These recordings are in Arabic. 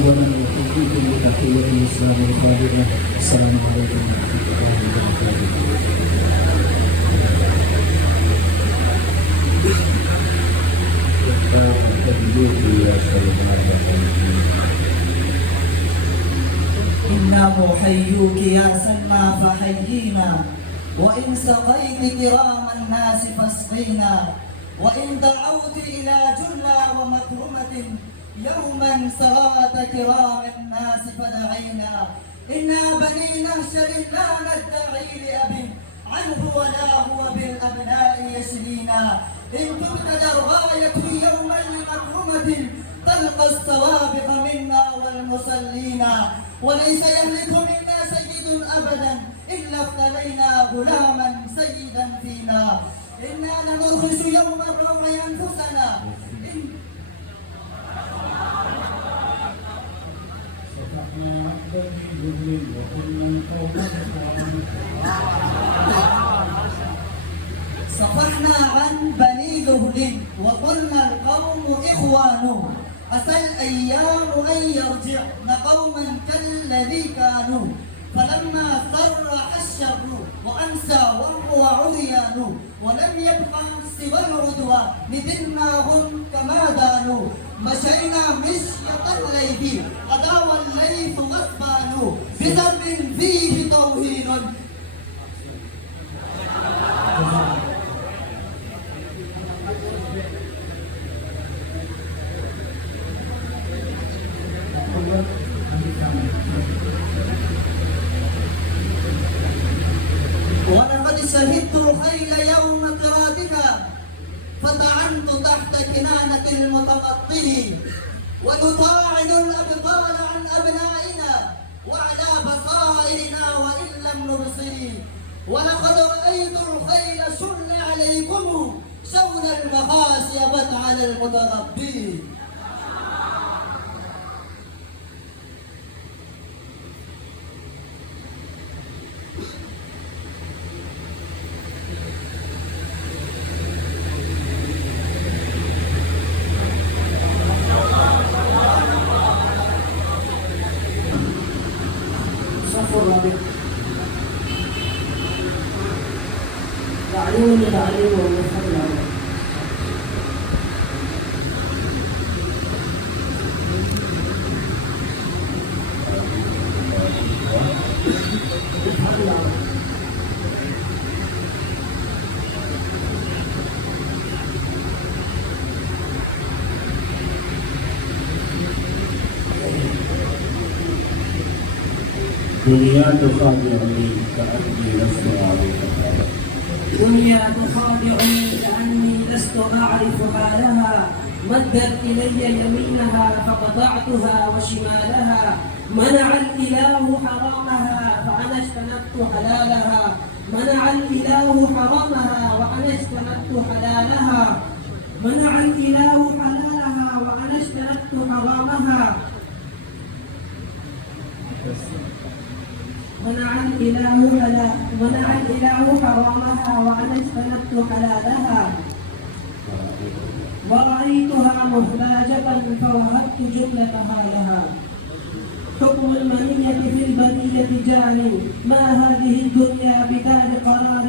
أولا وأحييكم بتحية الإسلام الفاضلة. السلام عليكم ورحمة الله وبركاته. إنا محيوك يا سلمى فحيينا، وإن سقيت كرام الناس فاسقينا، وإن دعوت إلى جلى ومكرمة يوما صلاة كرام الناس فدعينا. إنا بني نهشل لا ندعي لأب عنه ولا هو بالأبناء يشرينا. إن تبتدى الغاية يوما لمكرمة تلقى السوابق منا والمصلين، وليس يهلك منا سيد أبدا إلا ابتلينا غلاما سيدا فينا. إنا لنرهش يوم الروع أنفسنا صفحنا عن بني ذهل وقلنا القوم إخوان. أسى الأيام أن يرجعن قوما كالذي كانوا، فلما صرح الشر وأمسى وهو عريان، ولم يبقى سوى العدوان ندمناهم كما دانوا. مشينا مشية الليث أداوى الليث غصبان، بذنب فيه توهين ولقد شهدت الخيل يوم قرادها، فطعنت تحت كنانة المتمطل، ونطاعن الأبطال عن أبنائنا وعلى بصائرنا وإن لم نبصر. ولقد رأيت الخيل شن عليكم شون المخاسي بت على المتغبي. تعليم ومحمد دنيا تخادعني كأني لست أعرف حالها. دنيا تخادعني كأني لست أعرف حالها. مدت إلي يمينها فقطعتها وشمالها. منع الإله حرامها فأنا اجتنبت حلالها. منع الإله حرامها وأنا اجتنبت حلالها. منع الإله حلالها وأنا اجتنبت حرامها. منع الإله حرامها وأنا اجتنبت حلالها. ورأيتها محتاجة فوهبت جملتها لها. حكم المنية في البرية جار، ما هذه الدنيا بدار قرار.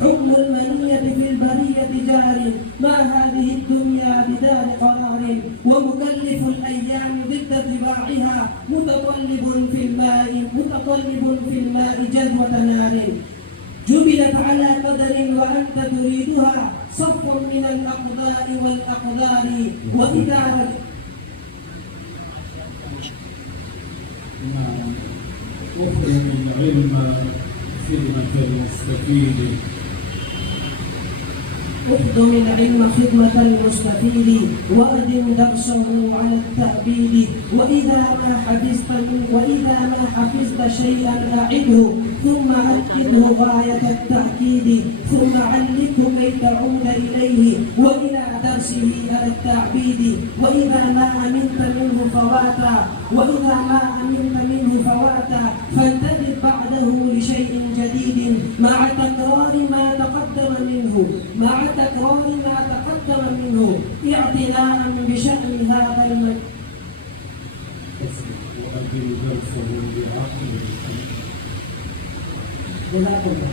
حكم المنية في البرية جار، ما هذه الدنيا بدار قرار. ومكلف الأيام ضد طباعها، متطلب في الماء جذوة نار. جبلت على قدر وأنت تريدها، صف من الأقدار والأقدار. وإذا أخرج العلم خدمة المستفيد. اخدم العلم خدمة المستفيد، وأدم درسه على التأبيد. وإذا ما حفظت شيئا أعده، ثم أكده غاية التأكيد. ثم علمه كي تعود إليه وإلى درسه على التعبيد. وإذا ما أمنت منه فواتا فانتظر بعده لشيء جديد، مع تكرار ما تقدم منه اعتناء بشأن هذا جزاكم الله.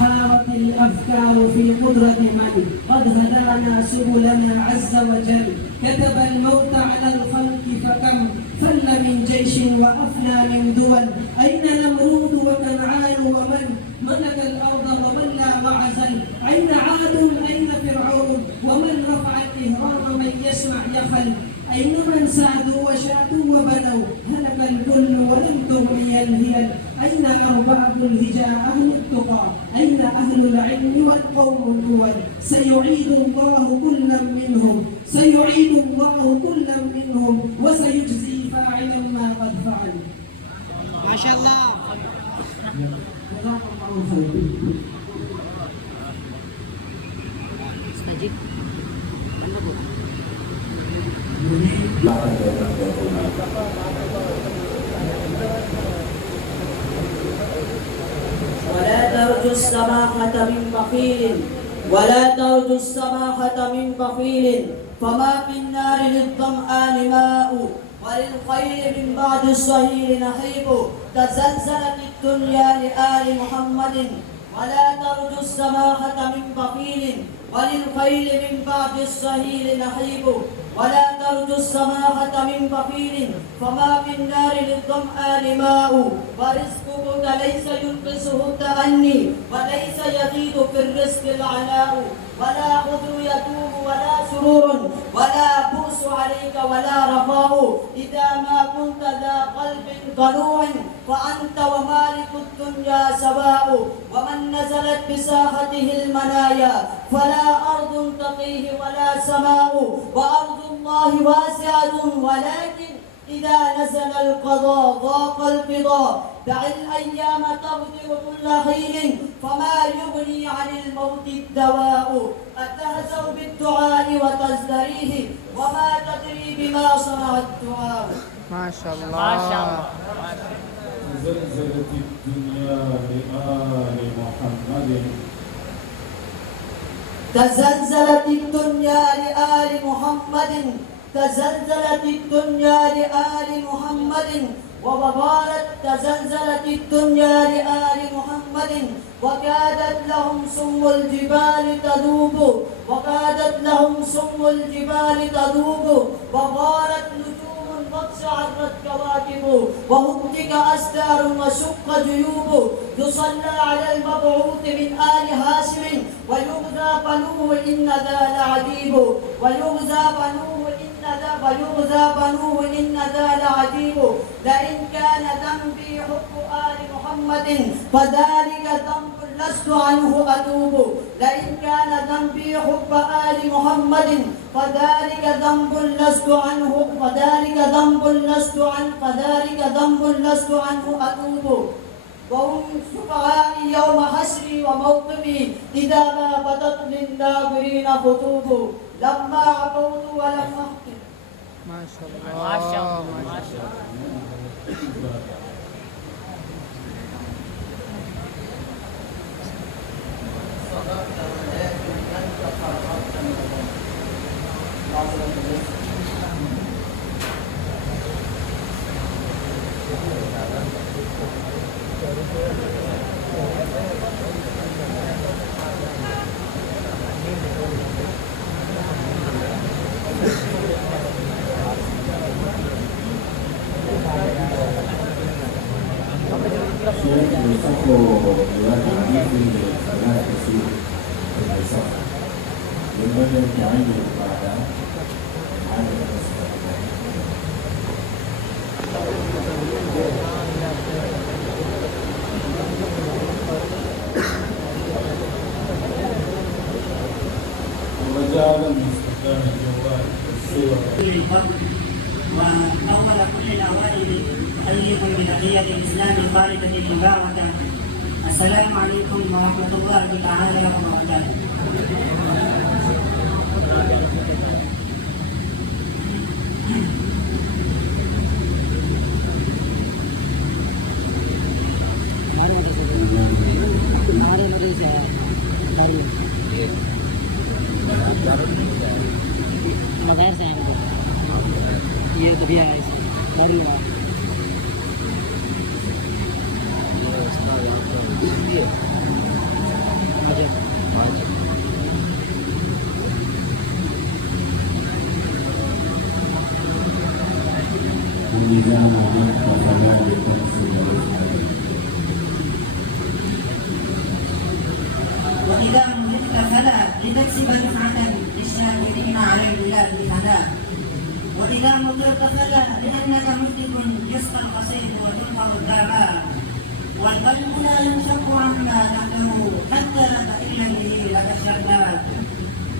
حارت الأفكار في قدرة من قد هدانا سبلنا عز وجل، كتب الموت على الخلق فكم فل من جيش وأفنى من دول. أين نمرود وكنعان ومن ملك الأرض ومن لا معزل؟ أين عاد أين فرعون ومن رفع الإهرام من يسمع يخل؟ أين من سادوا وشاتوا وبنوا هلك الكل ولم تغني الهيل؟ أين أرباب الهجاء أهل التقى؟ أين أهل العلم والقوم الدول؟ سيعيد الله كلا منهم، سيعيد الله كلا منهم وسيجزي فاعل ما قد فعل. ما شاء الله. جزاك الله خير. Masjid. ولا ترجو السماحة من بخيل، ولا ترجو السماحة من بخيل، فما في النار للظمآن ماء، وللخيل من بعد الصهيل نحيب. تزلزلت الدنيا لآل محمد، ولا ترجو السماحة من بخيل، وللخيل من بعد الصهيل نحيب. ولا ترجو السماحة من بخيل، فما في النار للظمآن ماء، ورزقك ليس ينقصه التأني، وليس يزيد في الرزق العناء. ولا حزن يدوم ولا سرور، ولا بؤس عليك ولا رخاء. إذا ما كنت ذا قلب قنوع، فأنت ومالك الدنيا سواء. ومن نزلت بساحته المنايا، فلا أرض تقيه ولا سماء. وأرض الله واسعة، ولكن إذا نزل القضاء ضاق الفضاء. دع الأيام تغدر كل حين، فما يغني عن الموت الدواء. أتهزأ بالدعاء وتزدريه، وما تدري بما صنع الدعاء. ما شاء الله. ما شاء الله. زلزلت الدنيا لآل محمد. تزلزلت الدنيا لآل محمد، تزلزلت الدنيا لآل محمد. وبغارت تزلزلت الدنيا لآل محمد، وكادت لهم سم الجبال تذوب، وكادت لهم سم الجبال تذوب. وغارت نجوم واقشعرت كواكب، وهتك أستار وشق جيوب. يصلى على المبعوث من آل هاشم، ويغزى بنوه إن ذا لعجيب. ويغزى بنوه إن ذا لعجيب. لئن كان ذنبي حب آل محمد، فذلك ذنب لست عنه أتوب. لئن كان ذنبي حب آل محمد، فذلك ذنب لست عنه، فذلك ذنب لست عنه أتوب. وهم شفعاء يوم حشري وموقفي، إذا ما بدت للناظرين خطوب. لما عفوت ولم أحكم. ما شاء الله. ما شاء الله. ما شاء الله. يصف رواية حديث صلاة الرسول في الصف لمن يعين بعد عن وجعل من استخدام الجوال والصور. وأول كل الأوائل أحييكم بتحية الإسلام الخالدة المباركة. السلام عليكم ورحمة الله تعالى وبركاته. كبيرة. وإذا مرضت فلا لتنسب رفعتك وإذا مرضت فلا لتكسب رفعة للشاكرين على البلاد حلا. وإذا مطرت فلا لأنك مشرك يسقى القصيد وتنقض الدعاء. والقلب لا ينشق عما تحته حتى تحل به لك الشهداء.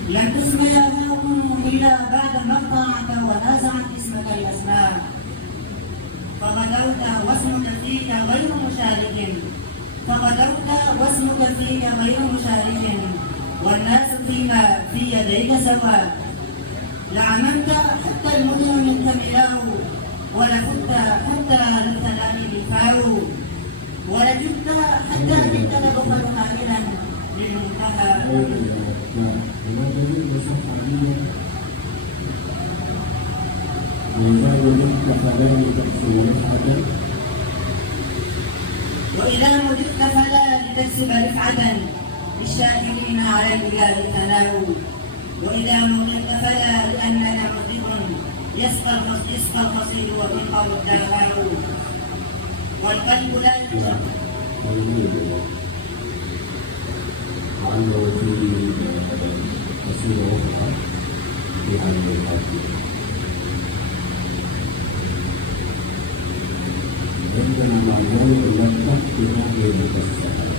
لن تسمي هاكم إلا بعد ما اقطعت ونازعت اسمك الأسماء. فغدوت واسمك فيك غير مشارك، فغدوت واسمك فيك غير مشارك، والناس فيما في يديك سواء. لعممت حتى المدن منك ملاه، ولفت حتى للثناء بالفاو، ولجبت حتى جئت لبخل حاملا للمنتهى. وإذا ولدت فلا لتكسب رفعتك وإذا مددت فلا لتكسب رفعة للشاكرين على البلاد ثناء. وإذا مددت فلا لأنك مدد يسقى القصيد وتنقض الدعاء. والقلب لا ينشق. وعنه في رسول رفعة في عالم الحاكم عندنا معلوم لم تكن هذه السحاب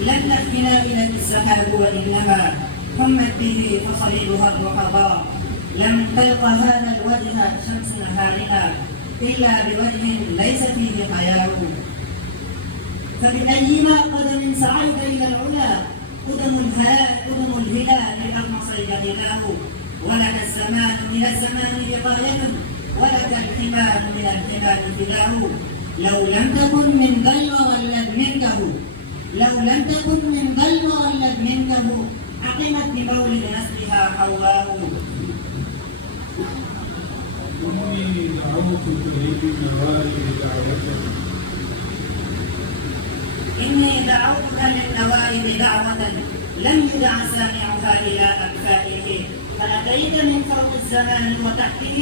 لن تكفنا إلى السحاب وإنما همت به فصليلها الرحضاء. لم تلق هذا الوجه شمس نهارها إلا بوجه ليس فيه حياء. فبأيما قدم صعد إلى العلا قدم الهلال أقمص غناه. ولك الزمان من الزمان بقاية، ولك الحمام من الحمام فداه. لو لم تكن من ذا المغلد منكه، لو لم تكن من ذا المغلد منكه، عقمت بمولد نسلها حواء. إني دعوت قريب النوائب دعوتك إني دعوتك للنوائب دعوة لم يدع سامعها إلى أكفائه. فأتيت من فوق الزمان وتحته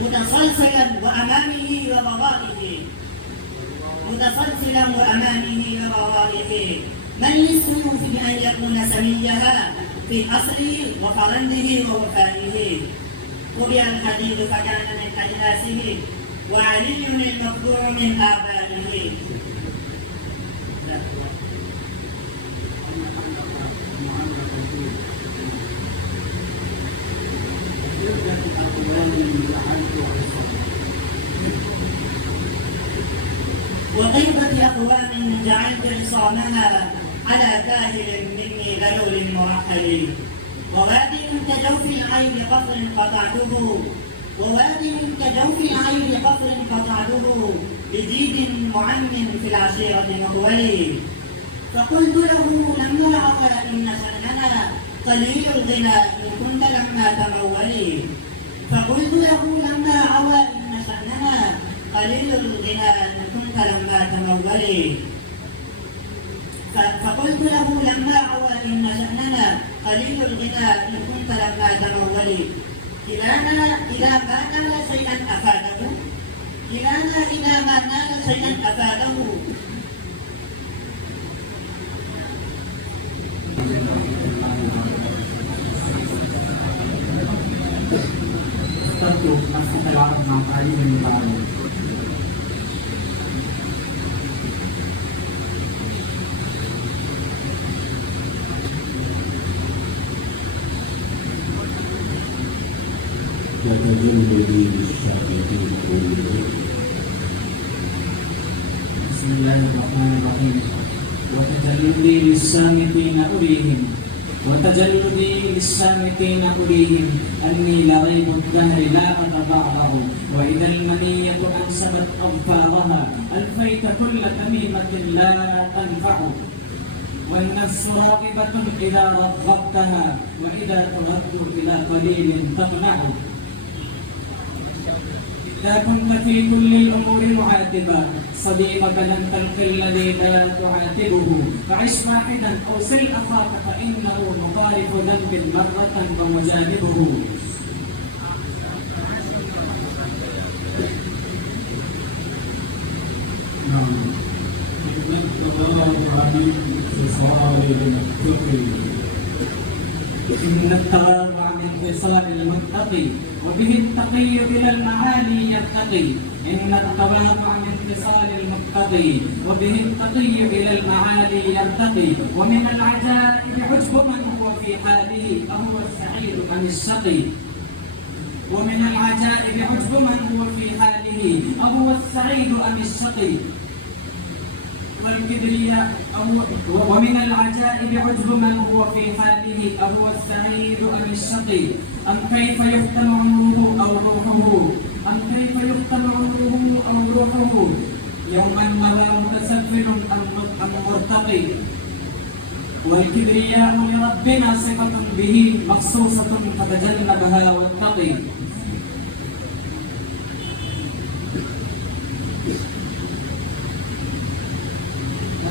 متسلسلا وأمامه وضوائه، متسلسلا وأمامه وضوائه. من للسيوف بأن يكون سميها في أصله وفرنده ووفائه. طبع الحديد فكان من أجناسه، وعلي المخدوع من آبائه. وطيبة أقوام جعلت عصامها على كاهل مني غلول مرحل. وواد كجوف العين قصر قطعته، وواد كجوف العين قصر قطعته، بجيد معم في العشيرة مهولي. فقلت له لما عقل إن شأننا قليل الغنى إن كنت لما تمولي. فقلت له لما عوى إن شأننا قليل الغنى إن كنت لما تمولي. فقلت له لما عوى إن شأننا قليل الغنى إن كنت لما تمولي. كلانا إذا ما نال شيئا أفاده، كلانا إذا ما نال شيئا أفاده. تترك نفسك العبد مع قليل المتعلم. وتجل لي بالشاكرين قلوبهم. بسم الله الرحمن الرحيم. وتجلدي للسامتين أريهم، وتجلدي للسامتين أريهم أني لغيب الدهر لا أتبعضه. وإذا المنية أنسبت أظفارها ألفيت كل تميمة لا تنفع. والنفس راغبة إذا رغبتها، وإذا ترد إلى قليل تقنع. إذا كنت في كل الأمور معاتبا صديقك لن تلقي الذي لا تعاتبه، فعش واحدا أو سل أخاك فإنه مقارف ذنب مرة ومجانبه. إن التواضع من خصال المتقي وبه التقي إلى المعالي يرتقي. إن التواضع من خصال المتقي وبه التقي إلى المعالي يرتقي. ومن العجائب عجب من هو في حاله أهو السعيد أم الشقي. ومن العجائب عجب من هو في حاله أهو السعيد أم الشقي. والكبرياء ومن العجائب عجب من هو في حاله أهو السعيد أم الشقي. أم كيف يختم عمره أو روحه، أم كيف يختم عمره أو روحه، يوما مضى متسفل أم مرتقي. والكبرياء لربنا صفة به مخصوصة فتجنبها واتقي.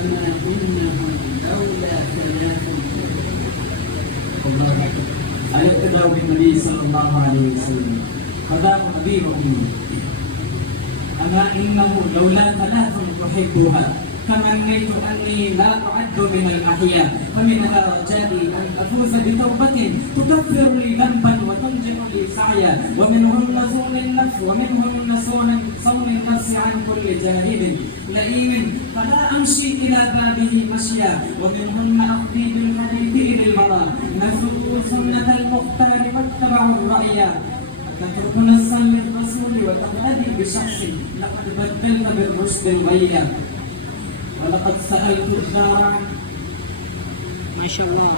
أما إنهم لولا ثلاث الاقتداء بالنبي صلى الله عليه وسلم قدام أبي وأمي. أما إنه لولا ثلاث أحبها تمنيت أني لا أعد من الأحياء، فمنها رجائي أن أفوز بتوبة تكفر لي ذنبا وتنجح لي سعيا. ومنهن صون النفس ومنهن صون النفس عن كل جاهل لئيم فلا أمشي إلى بابه مشيا. ومنهن أقضي بالحديث إلى المرى نسوا سنة المختار واتبعوا الرأي. تترك نصا للرسول وتقتدي بشخص لقد بدلت بالرشد الغيا. ولقد سألت الدار ما شاء الله.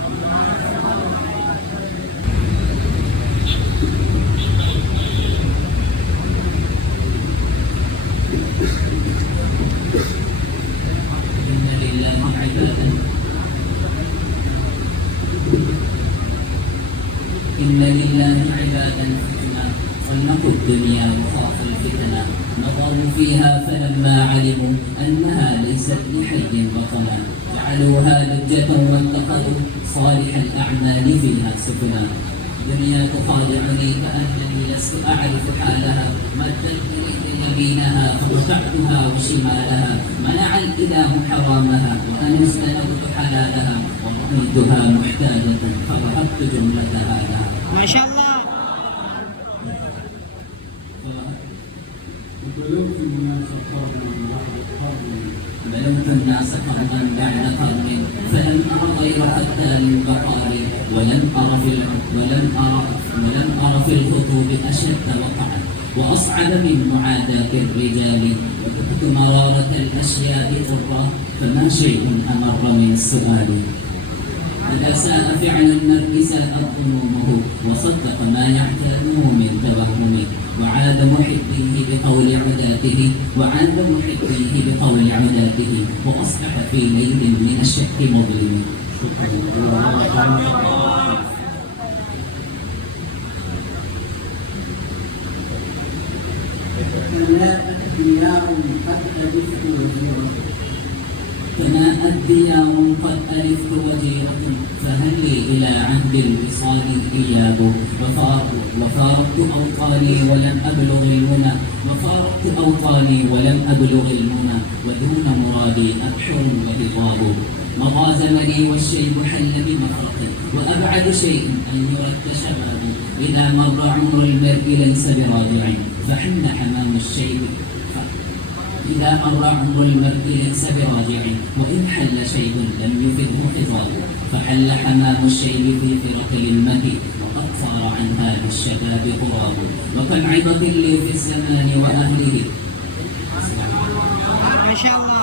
إن لله عبادا فتنا خلقوا الدنيا وخاف الفتنة. نظروا فيها فلما علموا أنها ليست لحي بطنا جعلوها لجة واتخذوا صالح الأعمال فيها سفنا. دنيا تخادعني كأنني لست أعرف حالها، مدت إليه يمينها فقطعتها وشمالها. منع الإله حرامها وأنا استلمت حلالها، ورأيتها محتاجة فوهبت جملتها لها. ما شاء الله. بلوت الناس قرنا بعد قرن فلم أر غير قتال البقار. ولم أر في الخطوب أشد وقعا وأصعب من معاداة الرجال. وكنت مرارة الأشياء ضرا فما شيء أمر من السؤال. إذا ساء فعل المرء ساءت ظنومه وصدق ما يعتاده من توهمه. وعاد محبيه بقول عداته وأصبح في ليل من الشك مظلم. فناءت ديار قد ألفت وجيرة فهل لي إلى عهد الوصال إياب. وفارقت أوطاني ولم أبلغ المنى ودون مرادي أبحر وهضاب. مضى زمني والشيب حل بمفرقي وأبعد شيء أن يرد شبابي. إذا مر عمر المرء ليس براجع فحن حمام الشيب. إذا مر عمر المرء ليس براجع وإن حل شيء لم يفده خطاب. فحل حمام الشيب في فرق المهي وقد صار عن هذا الشباب غراب. وكم عظة لي في الزمان وأهله. ما شاء الله.